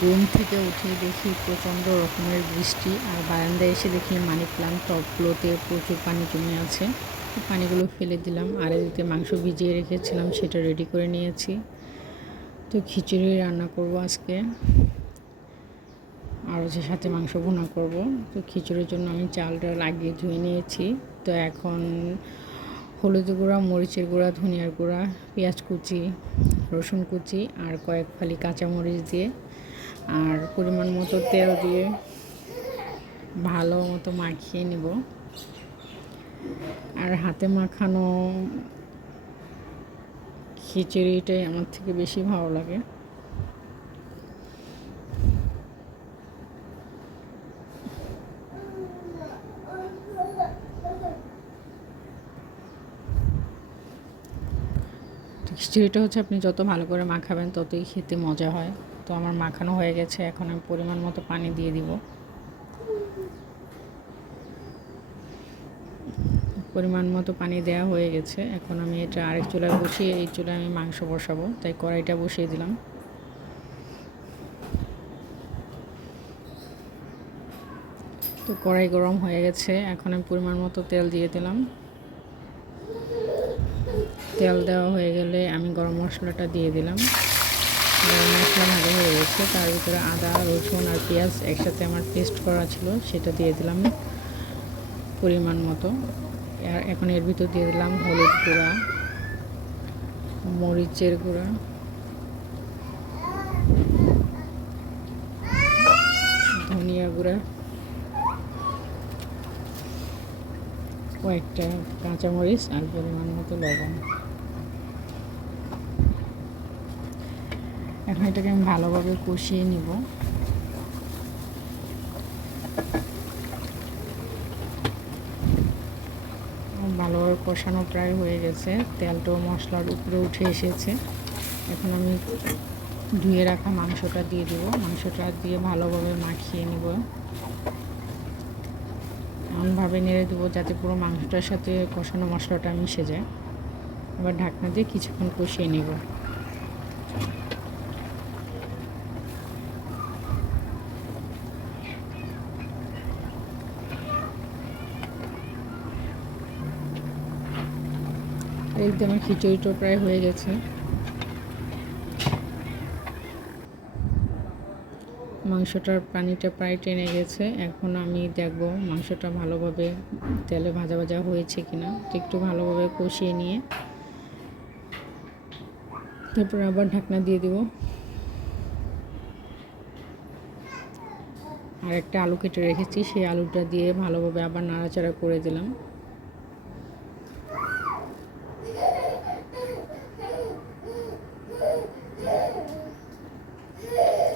ঘুম থেকে উঠে দেখি প্রচণ্ড রকমের বৃষ্টি, আর বারান্দায় এসে দেখি মানি প্লান্ট টবগুলোতে প্রচুর পানি জমে আছে। তো পানিগুলো ফেলে দিলাম, আর এদিকে মাংস ভিজিয়ে রেখেছিলাম, সেটা রেডি করে নিয়েছি। তো খিচুড়ি রান্না করব আজকে, আর হচ্ছে সাথে মাংস ভুনা করব। তো খিচুড়ির জন্য আমি চালটা লাগিয়ে ধুয়ে নিয়েছি। তো এখন হলুদ গুঁড়া, মরিচের গুঁড়া, ধনিয়ার গুঁড়া, পেঁয়াজ কুচি, রসুন কুচি আর কয়েক ফালি কাঁচামরিচ দিয়ে আর পরিমাণ মতো তেল দিয়ে ভালো মতো মাখিয়ে নেব। আর হাতে মাখানো খিচুড়িটাই আমার থেকে বেশি ভালো লাগে। খিচুড়িটা হচ্ছে আপনি যত ভালো করে মাখাবেন ততই খেতে মজা হয়। তো আমার মাখানো হয়ে গেছে, এখন আমি পরিমাণ মতো পানি দিয়ে দিব। পরিমাণ মতো পানি দেওয়া হয়ে গেছে, এখন আমি এটা আরেক চুলায় বসিয়ে এই চুলায় আমি মাংস বসাবো, তাই কড়াইটা বসিয়ে দিলাম। তো কড়াই গরম হয়ে গেছে, এখন আমি পরিমাণ মতো তেল দিয়ে দিলাম। তেল দেওয়া হয়ে গেলে আমি গরম মশলাটা দিয়ে দিলাম। গরম মশলা ভালো হয়ে গেছে, তার ভিতরে আদা, রসুন আর পেঁয়াজ একসাথে আমার পেস্ট করা ছিল, সেটা দিয়ে দিলাম পরিমাণ মতো। আর এখন এর ভিতর দিয়ে দিলাম হলুদ গুঁড়া, মরিচের গুঁড়া, ধনিয়া গুঁড়া, কয়েকটা কাঁচামরিচ আর পরিমাণ মতো লবণ। এখন এটাকে আমি ভালোভাবে কষিয়ে নিব। ভালোভাবে কষানো প্রায় হয়ে গেছে, তেলটাও মশলার উপরে উঠে এসেছে। এখন আমি ধুয়ে রাখা মাংসটা দিয়ে দেবো, মাংসটা দিয়ে ভালোভাবে মাখিয়ে নিব। এমনভাবে নেড়ে দেবো যাতে পুরো মাংসটার সাথে কষানো মশলাটা মিশে যায়। এবার ঢাকনা দিয়ে কিছুক্ষণ কষিয়ে নেব। একদম আমার খিচুড়িটা প্রায় হয়ে গেছে। মাংসটার পানিটা প্রায় টেনে গেছে, এখন আমি দেখব মাংসটা ভালোভাবে তেলে ভাজা ভাজা হয়েছে কিনা। একটু ভালোভাবে কষিয়ে নিয়ে তারপর আবার ঢাকনা দিয়ে দেব। আর একটা আলু কেটে রেখেছি, সেই আলুটা দিয়ে ভালোভাবে আবার নাড়াচাড়া করে দিলাম।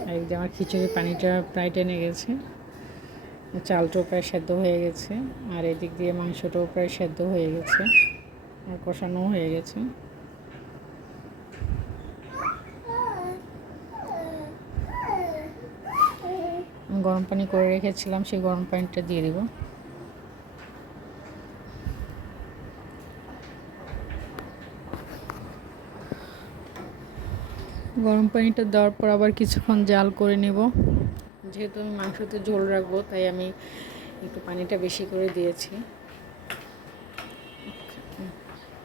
আর একদিকে আমার খিচুড়ির পানিটা প্রায় টেনে গেছে, চালটাও প্রায় সেদ্ধ হয়ে গেছে, আর এদিক দিয়ে মাংসটাও প্রায় সেদ্ধ হয়ে গেছে আর কষানোও হয়ে গেছে। গরম পানি করে রেখেছিলাম, সেই গরম পানিটা দিয়ে দিব। গরম পানিটা দেওয়ার পর আবার কিছুক্ষণ জাল করে নেব। যেহেতু আমি মাংসতে ঝোল রাখবো, তাই আমি একটু পানিটা বেশি করে দিয়েছি।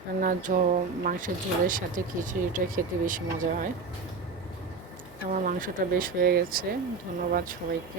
রান্নার মাংসের ঝোলের সাথে খিচুড়িটা খেতে বেশি মজা হয়। আমার মাংসটা বেশ হয়ে গেছে। ধন্যবাদ সবাইকে।